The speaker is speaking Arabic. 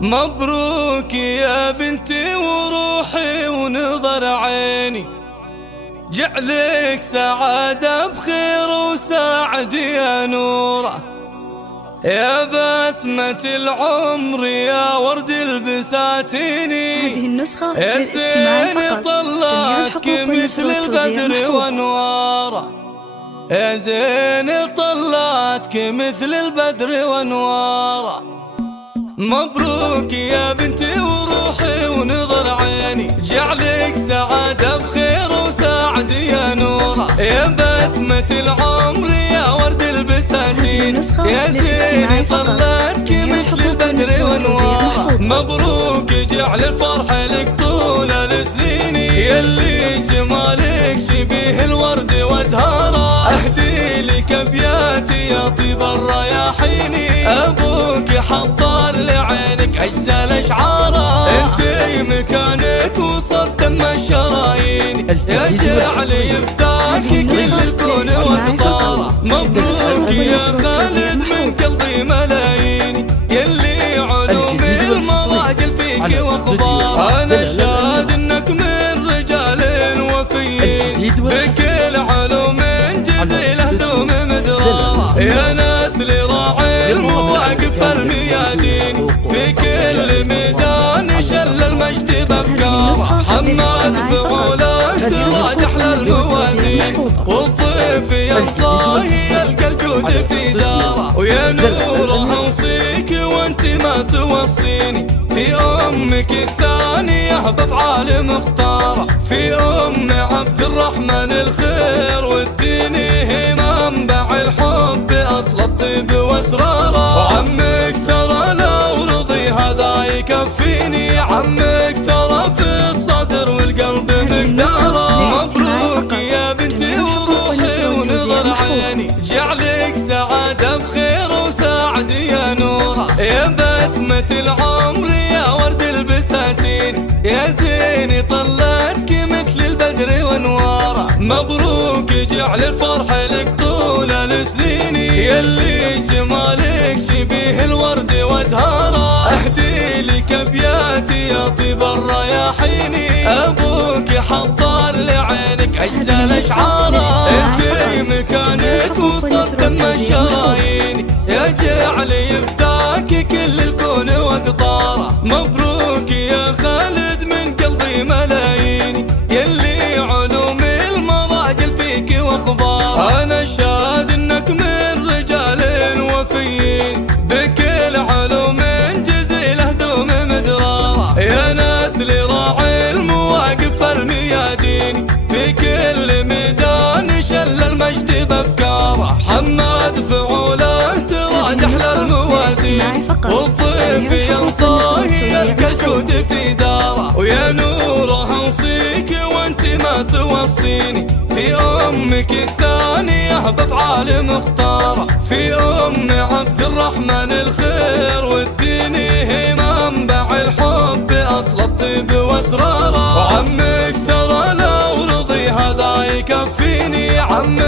مبروك يا بنتي وروحي ونظر عيني، جعلك سعادة بخير وسعد يا نوره، يا بسمة العمر يا ورد البساتيني. هذه النسخة يا للاستماع فقط. طلعتك مثل البدر وانواره، يا زين طلعتك مثل البدر وانواره. مبروك يا بنتي وروحي ونظر عيني، جعلك سعادة بخير وسعد يا نوره، يا بسمة العمر يا ورد البساتين، يا زين طلعتك مثل البدر وانواره. مبروك جعل الفرح لك طول السنين، يلي جمالك شبيه الورد وازهاره. اهدي لك ابياتي يا طيب الرياحين، ابوك حضر لعينك اجزل اشعاره، انتي مكانك وسط دم الشرايين، يا جعل يفتاك كل الكون وقطاره. مبروك يا خالد من قلبي ملايين، يلي علوم المراجل فيك واخبار. انا شاهد انك من رجال وفيين، بكل علوم جزيله دوم مدراره، يا ناس لراعي المواقف الميادين، في كل ميدان شل المجد بافكاره. حماد فعوله تراج احلى الموازين، والضيف ينصاهي يلقى الجود في داره، ويا نوره اوصيك وانت ما توصيني، في امك الثانيه بافعال مختاره، في ام عبد الرحمن الخير والدين، هي منبع الحب اصل الطيب واسراره. وعمك ترى لو رضي هذا يكفيني، عمك ترى في الصدر والقلب مقداره. مبروك يا بنتي وروحي ونظر عيني، جعلك سعادة بخير وسعد يا نوره، يا بسمة العمر يا ورد البساتين، يا زين طلعتك مثل البدر وانواره. مبروك جعل الفرح لك طول السنين، يلي جمالك شبيه الورد وازهاره. اهدي لك ابياتي يا طيب الرياحين، ابوك حضر لعينك اجزل اشعاره، انتي مكانك وسط دم الشرايين، يا جعل يفتاك كل الكون وقطاره. مبروك يا خالد من قلبي ملايين، يلي علوم المراجل فيك واخبار. انا شاهد انك من رجال وفيين، بكل علوم جزيله دوم مدراره، يا ناس لراعي المواقف الميادين، في كل ميدان شل المجد بافكاره. حماد فعوله تراج احلى الموازين، والضيف ينصاهي يلقى الجود في داره، ويا نوره اوصيك وانت ما توصيني، في امك الثانيه بافعال مختاره، في ام عبد الرحمن الخير والدين، هي منبع الحب اصل الطيب واسراره. وعمك ترى لو رضي هذا يكفيني، عمك